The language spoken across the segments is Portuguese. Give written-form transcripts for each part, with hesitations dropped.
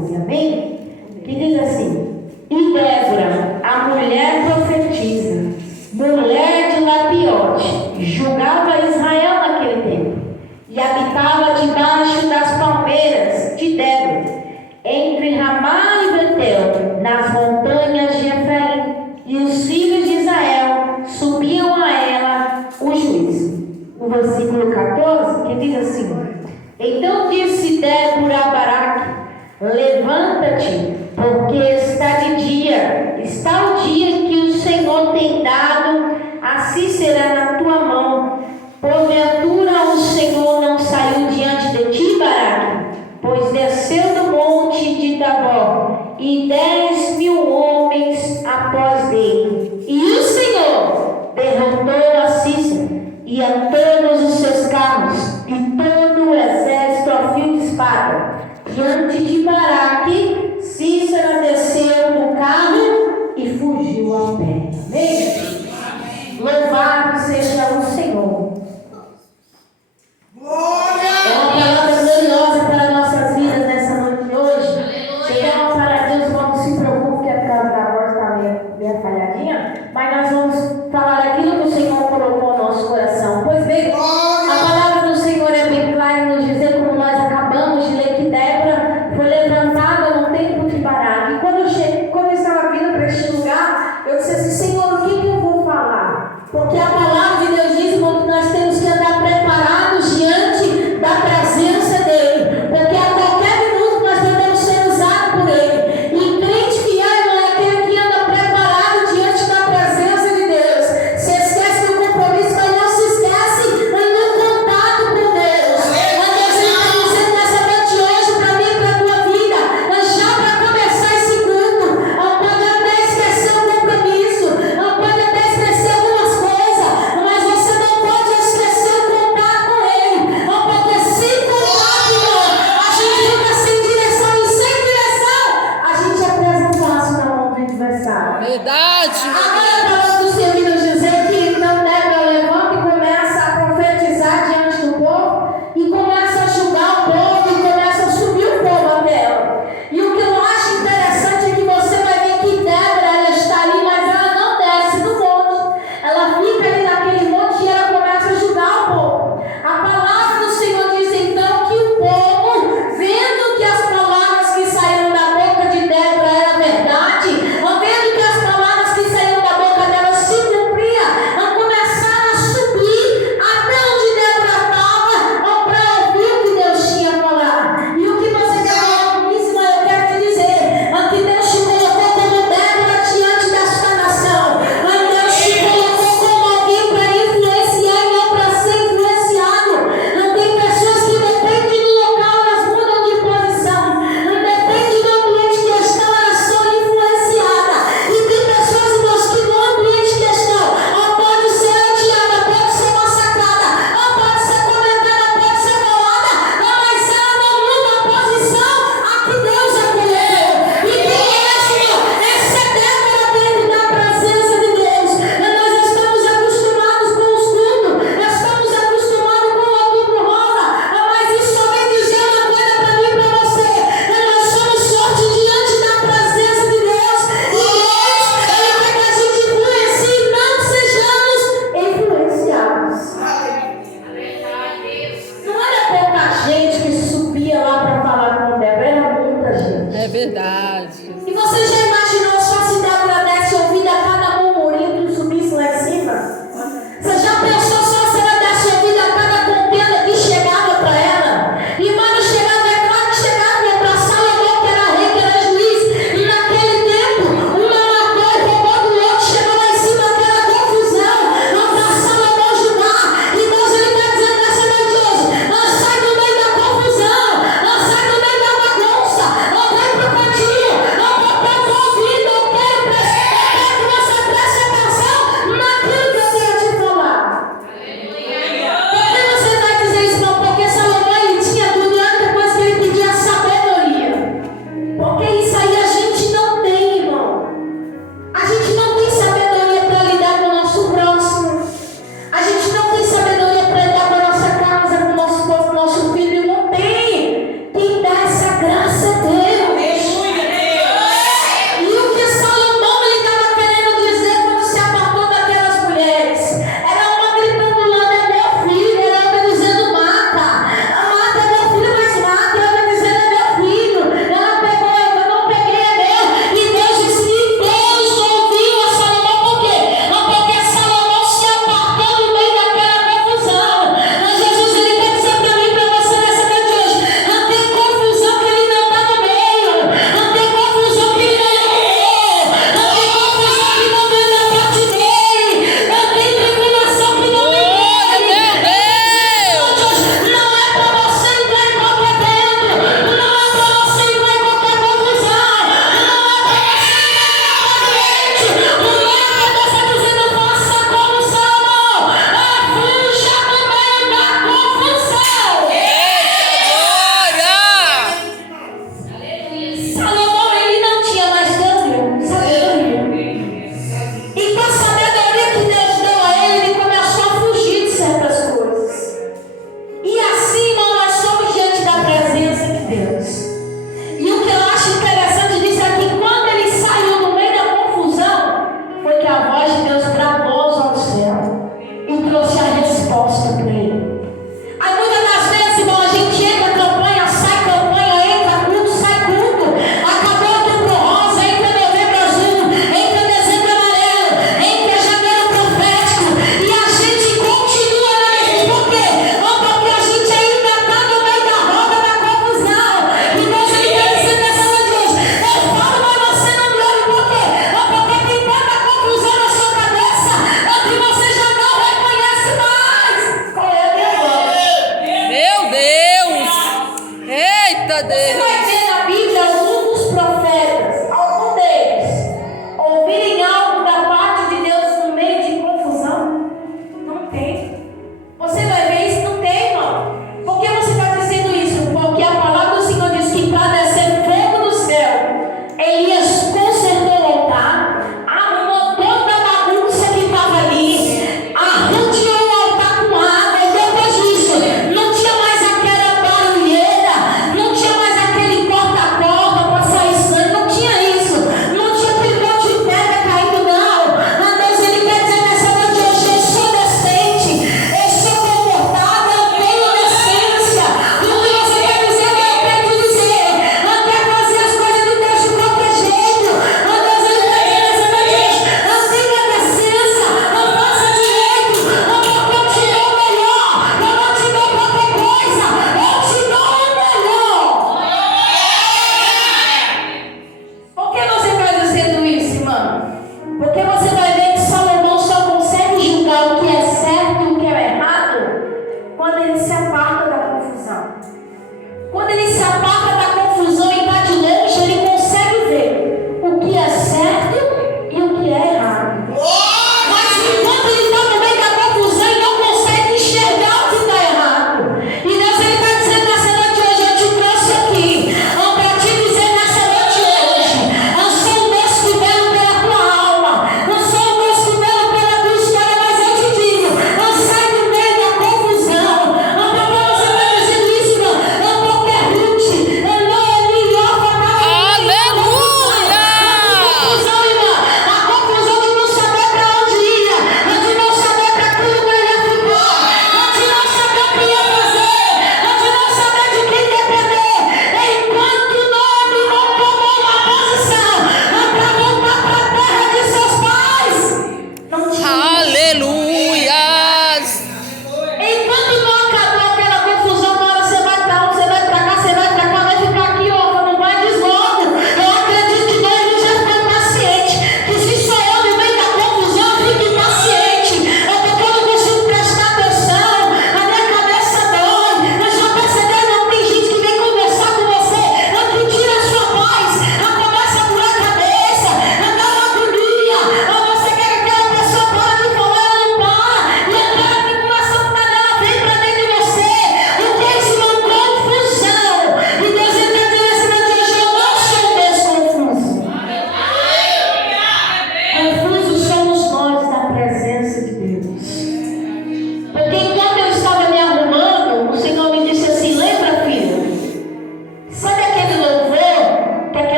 12, amém? Que diz assim: e Débora, a mulher profetiza, mulher de Lapiote, julgava Israel naquele tempo, e habitava debaixo das palmeiras de Débora, entre Ramá e Betel, nas montanhas de Efraim, e os filhos de Israel subiam a ela o juízo. O versículo 14, que diz assim: então disse Débora a Baraque: levanta-te, porque está de dia, está o dia que o Senhor tem dado, assim será na tua mão. Porventura o Senhor não saiu diante de ti, Baraque? Pois desceu do monte de Tabor, e 10.000 homens após dele. E o Senhor derrotou a Cícera e a todos os seus carros, e todo o exército a fio de espada. Diante de Baraque, Cícera desceu do carro e fugiu a pé. Amém? Louvado seja o Senhor. É uma palavra gloriosa para nossas vidas nessa noite de hoje. Chegamos para Deus, não se preocupe, que a casa da voz está meio falhadinha, mas nós vamos falar aquilo que o Senhor colocou no nosso coração. Pois bem, a palavra do Senhor é bem clara em nos dizer, como nós acabamos de ler, que Débora foi levantada no tempo de Baraque. E quando eu estava vindo para este lugar, eu disse assim: Senhor, o que eu vou falar? Porque a palavra de Deus diz que nós temos que andar preparados diante da presença dele, porque a qualquer minuto nós podemos ser usados por ele. E crente fiel não é aquele que anda preparado diante da presença de Deus, se esquece do compromisso, mas não se esquece do contato com Deus. Mas Deus está dizendo nessa noite hoje para mim e para a tua vida, já para começar esse culto, não pode até esquecer o compromisso, não pode até esquecer algumas coisas, mas você não pode esquecer o contato com ele, porque sem contato, a gente fica sem direção, e sem direção a gente é preso fácil na mão do adversário. Verdade. Agora a palavra do Senhor nos dizer que então Débora levanta e começa a profetizar diante do povo, e começa a julgar o povo, e começa a subir o povo até ela. E o que eu acho interessante é que você vai ver que Débora, ela está ali, mas ela não desce do monte. Ela fica ali naquele monte e ela começa a julgar o povo. A palavra do Senhor diz então que o povo, vendo que as palavras que saíram da boca de Débora eram verdade, vendo que as palavras que saíram da boca dela se cumpriam, começaram a subir até onde Débora estava, para ouvir o que Deus tinha falado. E o que você quer falar com isso, eu quero te dizer, que Deus te colocou como Débora diante desta nação. Deus te colocou como alguém para influenciar e não para ser influenciado. Tem pessoas que dependem do local, elas mudam de posição. Depende do ambiente que estão, elas são influenciadas. E tem pessoas, irmãos, que no ambiente que estão, pode ser odiada, pode ser massacrada, pode ser comentada, pode ser falada, mas ela não muda a posição a que Deus a colocou. E quem é essa, irmão? Essa é Débora dentro da presença de Deus. Nós estamos acostumados com os cultos, nós estamos acostumados com o outubro rosa, mas isso só vem dizer uma coisa para mim e para você: nós somos sorte diante da presença de Deus, e Deus, ele quer que a gente influencie, não sejamos influenciados. Não era pouca gente que subia lá para falar com Débora, era muita gente. É verdade. E você já imaginou só se Débora desse ouvido a cada murmurinho que subisse lá em cima? Você já pensou só se ela desse ouvido a cada contenda que chegava para ela? E quando chegava, é claro que chegava para Salomão, que era rei, que era juiz. E naquele tempo, uma matou e roubou do outro, chegou lá em cima, aquela confusão. Não para Salomão julgar. E Deus, ele está dizendo nessa noite hoje: sai do meio da confusão, sai do meio da bagunça, vai para o cantinho, vai para o ouvido.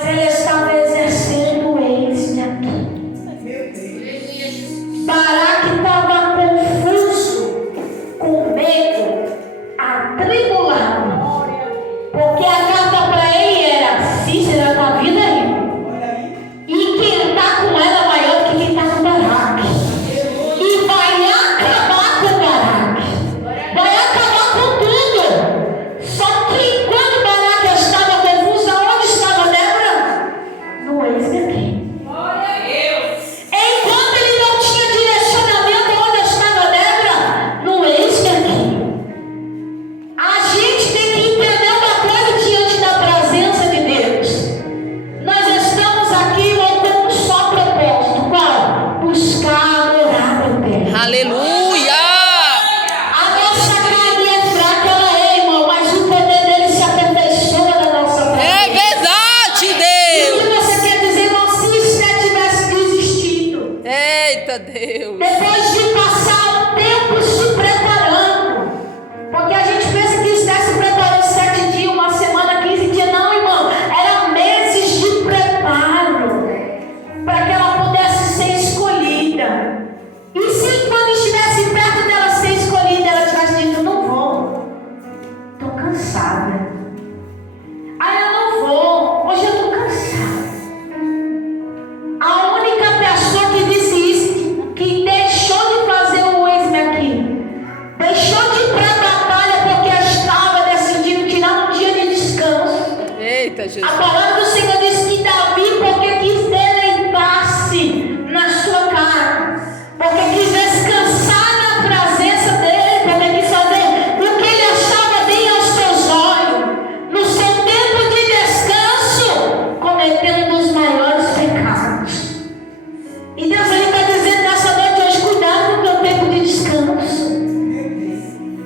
Mas ele estava exercendo o ex-me aqui. Baraque estava confuso, com medo, atribulado. Porque a carta para ele era: Cícera está vindo aí. E quem está com ela é maior do que quem está com Baraque. E vai acabar com Baraque. Vai acabar com tudo. Só que quando Baraque estava confuso, onde estava Débora? No ex aqui. Enquanto ele não tinha direcionamento, onde estava Débora? No ex aqui. A gente tem que entender uma coisa diante da presença de Deus. Nós estamos aqui com um só propósito. Qual? Buscar orar ao Pai. Aleluia! A nossa carne é fraca, ela é, irmão, mas o poder dele se aperfeiçoa na nossa É carne. verdade, O Deus! que você quer dizer, irmão, se Esther tivesse desistido? Eita, Deus! Depois de passar um tempo se preparando, porque a gente pensa que Esther se preparou 7 dias, uma semana, 15 dias. Não, irmão, eram meses de preparo para que ela pudesse ser escolhida. E se quando estivesse perto dela ser escolhida, ela tivesse dito: não vou, estou cansada. Ah, eu não vou, hoje eu estou cansada. A única pessoa que disse isso, que deixou de fazer o ex-me aqui, deixou de ir para a batalha porque estava decidindo tirar um dia de descanso. Eita, A Jesus! palavra do Senhor diz que Davi, porque quis deleitar-se na sua carne, porque quis descansar na presença dele, porque quis fazer o que ele achava bem aos seus olhos. No seu tempo de descanso, cometeu um dos maiores pecados. E Deus está dizendo nessa noite hoje: cuidado com o teu tempo de descanso.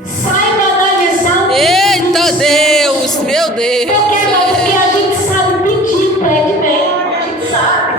Saiba analisar o tempo de Eita, descanso. Deus! Meu Deus! Porque, irmão, porque a gente sabe pedir, pede bem, a gente sabe.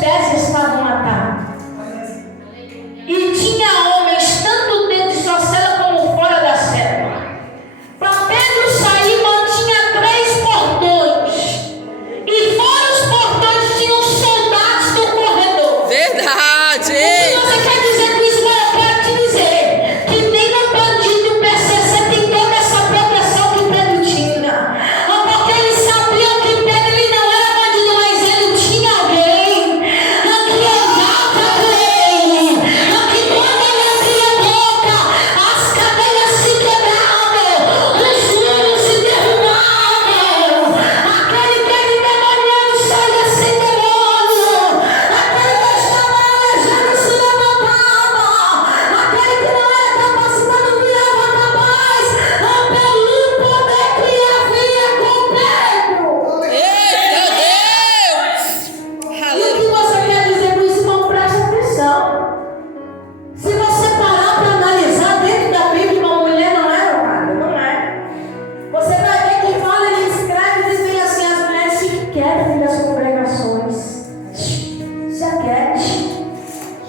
pés estavam atados. E tinha homens tanto dentro da cela como fora da cela. Para Pedro sair, mantinha 3 portões. E fora os portões tinham soldados no corredor. Verdade. O que você quer dizer com isso? Eu quero te dizer que nem no bandido e o PCC tem toda essa proteção que Pedro tinha. Porque eles sabiam que Pedro ele não era bandido, mas ele tinha alguém que olhava para ele. Que quando ele abria a boca, as cadeias se quebravam, os muros se derrubavam. Aquele que era endemoniado saía sem demônio. Aquele que estava aleijado se levantava. Aquele que não era capacitado virava capaz. Pelo poder que havia com Pedro. Eita Deus. E o que Aleluia. você quer dizer com isso, irmão? Presta atenção. Se você parar para analisar dentro da Bíblia, uma mulher não é honrada, não é. Você vai ver que fala, ele escreve, diz bem assim, as mulheres se querem das congregações. Se aquete.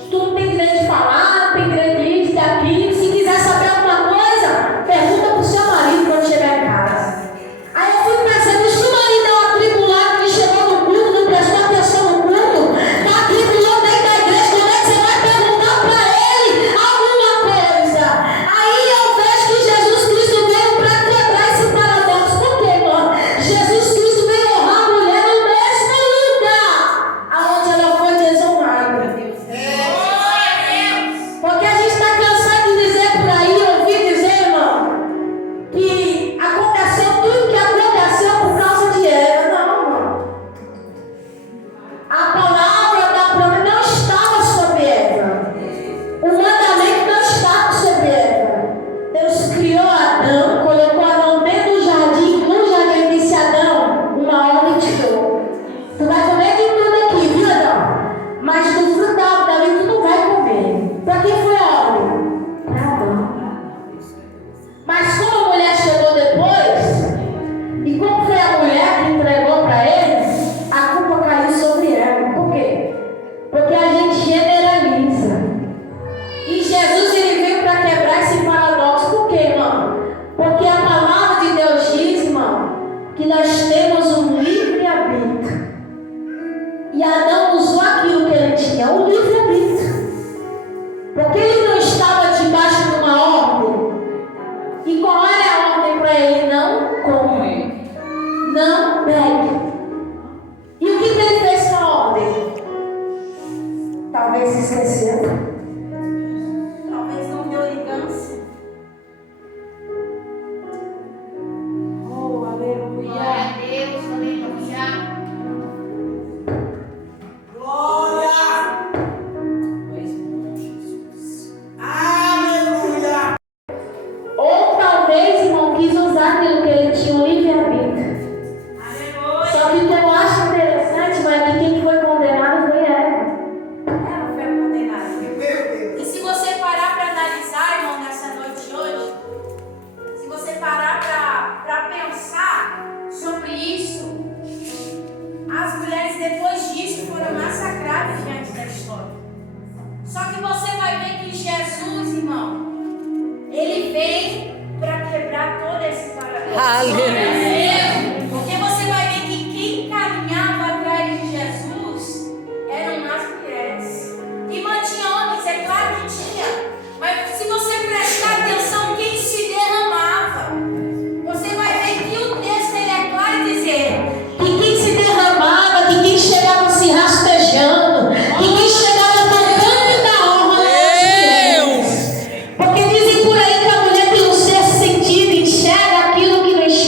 Tu não tem direito de falar, não tem direito disso, daquilo. Se quiser saber alguma coisa, pergunta pro seu marido quando chegar em casa. Aí eu fui pensando, se o marido é um atribulado que chegou no culto, não prestou atenção no culto, tá atribulando dentro da igreja, como é que você vai perguntar para ele alguma coisa? Aí eu vejo que Jesus Cristo veio para quebrar esse paradoxo. Por quê, irmão? Jesus Cristo veio honrar a mulher no mesmo lugar aonde ela foi desonrada. Porque a gente está cansado de dizer por aí, ouvir dizer, irmão, que aconteceu tudo que aconteceu por causa de Eva. Não, irmão. A palavra da promessa não estava sobre Eva. O mandamento não estava sobre Eva. Deus criou Adão, colocou Adão dentro do jardim, no jardim disse Adão, uma ordem te dou. Tu vai comer de tudo aqui, viu, Adão? Mas do fruto da árvore dali tu não vai comer. Para quem foi a ordem? Para Adão. Mas como a mulher chegou depois, e como foi a mulher que entregou para ele, a culpa caiu sobre ela. Por quê? Porque a gente generaliza. E Jesus ele veio para quebrar esse paradoxo. Por quê, irmão? Porque a palavra de Deus diz, irmão, que nós temos um livre-arbítrio. E Adão usou aquilo que ele tinha, o livre-arbítrio. Porque ele não estava debaixo de uma ordem. E qual era a ordem para ele? Não come, não pegue. E o que ele fez com a ordem? Talvez se esqueceu.